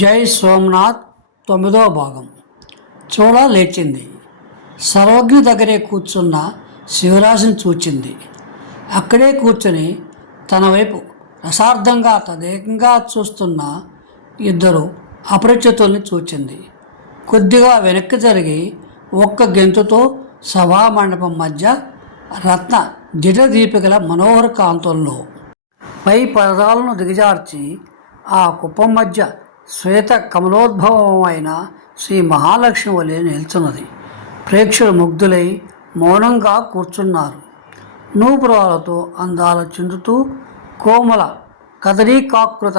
జై సోమనాథ్ తొమ్మిదవ భాగం. చూడ లేచింది. సర్వజ్ఞ దగ్గరే కూర్చున్న శివరాజుని చూచింది. అక్కడే కూర్చొని తన వైపు రసార్థంగా తదేకంగా చూస్తున్న ఇద్దరు అపరిచితుల్ని చూచింది. కొద్దిగా వెనక్కి జరిగి ఒక్క గెంతుతో సభా మండపం మధ్య రత్న జటదీపికల మనోహర కాంతుల్లో పై పరదాలను దిగజార్చి ఆ కుప్పం మధ్య శ్వేత కమలోద్భవమైన శ్రీ మహాలక్ష్మి వలె నిల్చున్నది. ప్రేక్షకులు ముగ్ధులై మౌనంగా కూర్చున్నారు. నూపురాలతో అందాల చిందుతూ కోమల కదరీకాకృత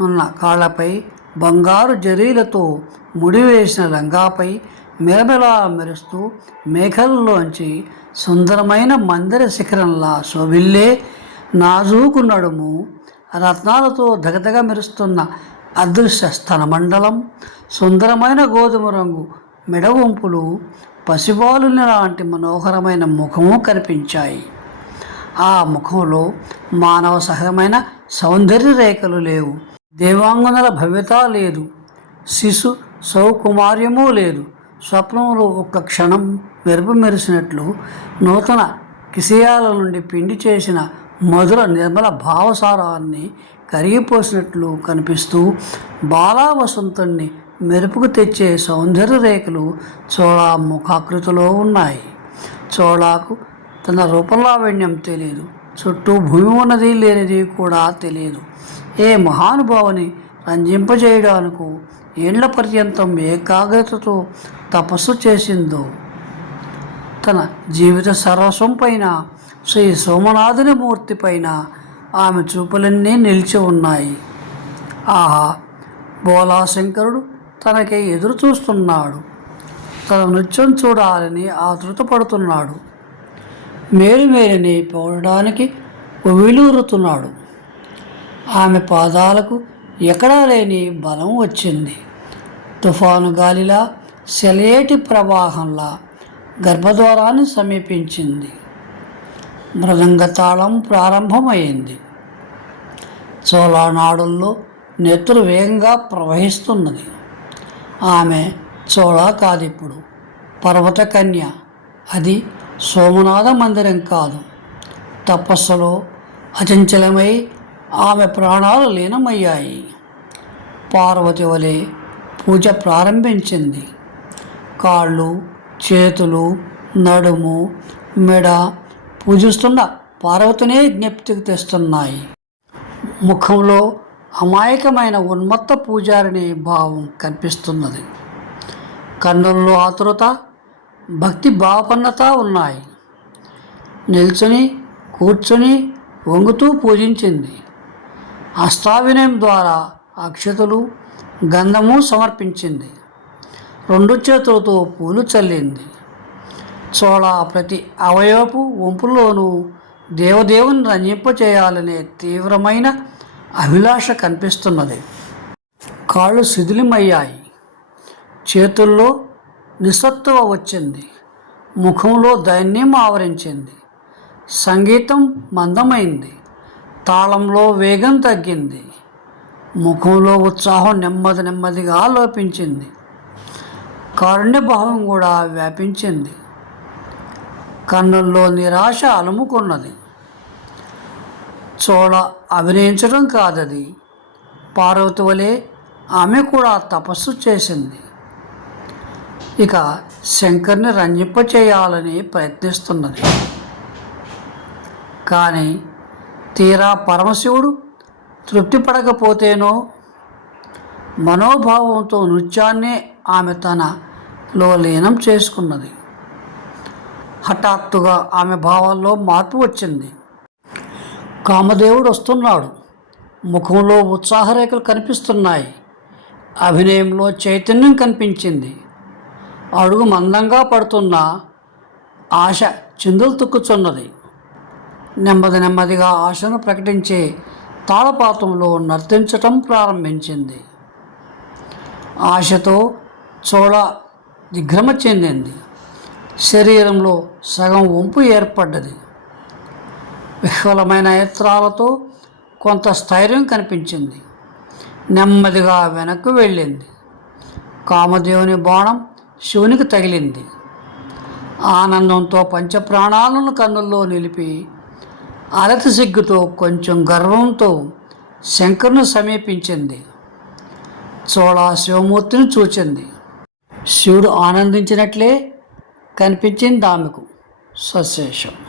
నున్న కాళ్ళపై బంగారు జరీలతో ముడివేసిన లంగాపై మెరమెలా మెరుస్తూ మేఘల్లోంచి సుందరమైన మందిర శిఖరంలా శోభిల్లే నాజూకు నడుము రత్నాలతో దగదగ మెరుస్తున్న అదృశ్య స్థనమండలం సుందరమైన గోధుమ రంగు మెడవంపులు పసిబాలుని లాంటి మనోహరమైన ముఖము కనిపించాయి. ఆ ముఖంలో మానవ సహజమైన సౌందర్య రేఖలు లేవు. దేవాంగనల భవ్యత లేదు. శిశు సౌకుమార్యము లేదు. స్వప్నంలో ఒక్క క్షణం మెరుపు మెరిసినట్లు నూతన కిసయాల నుండి పిండి చేసిన మధుర నిర్మల భావసారాన్ని కరిగిపోసినట్లు కనిపిస్తూ బాలా వసంతుణ్ణి మెరుపుకు తెచ్చే సౌందర్య రేఖలు చోళా ముఖాకృతిలో ఉన్నాయి. చోళాకు తన రూపలావణ్యం తెలియదు. చుట్టూ భూమి ఉన్నది లేనిది కూడా తెలియదు. ఏ మహానుభావుని రంజింపజేయడానికి ఏళ్ళ పర్యంతం ఏకాగ్రతతో తపస్సు చేసిందో. తన జీవిత సర్వస్వం పైన శ్రీ సోమనాథుని మూర్తి పైన ఆమె చూపులన్నీ నిలిచి ఉన్నాయి. ఆహా బోలాశంకరుడు తనకి ఎదురు చూస్తున్నాడు. తన నృత్యం చూడాలని ఆతృతపడుతున్నాడు. మేలుమేరిని పోవడానికి ఉవిలూరుతున్నాడు ఆమె పాదాలకు ఎక్కడా లేని బలం వచ్చింది. తుఫాను గాలిలా సెలేటి ప్రవాహంలా గర్భద్వారాన్ని సమీపించింది. మృదంగ తాళం ప్రారంభమైంది. చోళనాడుల్లో నెత్తురు వేగంగా ప్రవహిస్తున్నది. ఆమె చోళ కాదిప్పుడు. పర్వత కన్య. అది సోమనాథ మందిరం కాదు. తపస్సులో అచంచలమై ఆమె ప్రాణాలు లీనమయ్యాయి. పార్వతి వలె పూజ ప్రారంభించింది. కాళ్ళు చేతులు నడుము మెడ పూజిస్తున్న పార్వతినే జ్ఞప్తికి తెస్తున్నాయి ముఖంలో అమాయకమైన ఉన్మత్త పూజారిని భావం కనిపిస్తున్నది. కన్నుల్లో ఆతురత భక్తి భావపన్నత ఉన్నాయి. నిల్చుని కూర్చుని వంగుతూ పూజించింది. హస్తావినయం ద్వారా అక్షతలు గంధము సమర్పించింది. రెండు చేతులతో పూలు చల్లింది. చోళ ప్రతి అవయవపు వంపుల్లోనూ దేవదేవుని రంజింపచేయాలనే తీవ్రమైన అభిలాష కనిపిస్తున్నది. కాళ్ళు శిథిలమయ్యాయి. చేతుల్లో నిస్సత్తువ వచ్చింది. ముఖంలో దైన్యం ఆవరించింది. సంగీతం మందమైంది. తాళంలో వేగం తగ్గింది. ముఖంలో ఉత్సాహం నెమ్మది నెమ్మదిగా లోపించింది కారుణ్యభావం కూడా వ్యాపించింది. కన్నుల్లో నిరాశ అలుముకున్నది. చోళ అభినయించడం కాదది. పార్వతి వలె ఆమె కూడా తపస్సు చేసింది. ఇక శంకర్ని రంజింపచేయాలని ప్రయత్నిస్తున్నది. కానీ తీరా పరమశివుడు తృప్తి పడకపోతేనో మనోభావంతో నృత్యాన్నే ఆమె తనలో లీనం చేసుకున్నది. హఠాత్తుగా ఆమె భావాల్లో మార్పు వచ్చింది. కామదేవుడు వస్తున్నాడు ముఖంలో ఉత్సాహరేఖలు కనిపిస్తున్నాయి. అభినయంలో చైతన్యం కనిపించింది. అడుగు మందంగా పడుతున్న ఆశ చిందులు తుక్కుచున్నది. నెమ్మది నెమ్మదిగా ఆశను ప్రకటించే తాళపాతంలో నర్తించటం ప్రారంభించింది. ఆశతో చోళ దిగ్భ్రమ చెందింది. శరీరంలో సగం వంపు ఏర్పడ్డది. విహ్వలమైన నేత్రాలతో కొంత స్థైర్యం కనిపించింది. నెమ్మదిగా వెనక్కు వెళ్ళింది. కామదేవుని బాణం శివునికి తగిలింది. ఆనందంతో పంచప్రాణాలను కన్నుల్లో నిలిపి అలతి సిగ్గుతో కొంచెం గర్వంతో శంకర్ను సమీపించింది. చోళ శివమూర్తిని చూచింది. శివుడు ఆనందించినట్లే కనిపించింది ఆమెకు. సశేషం.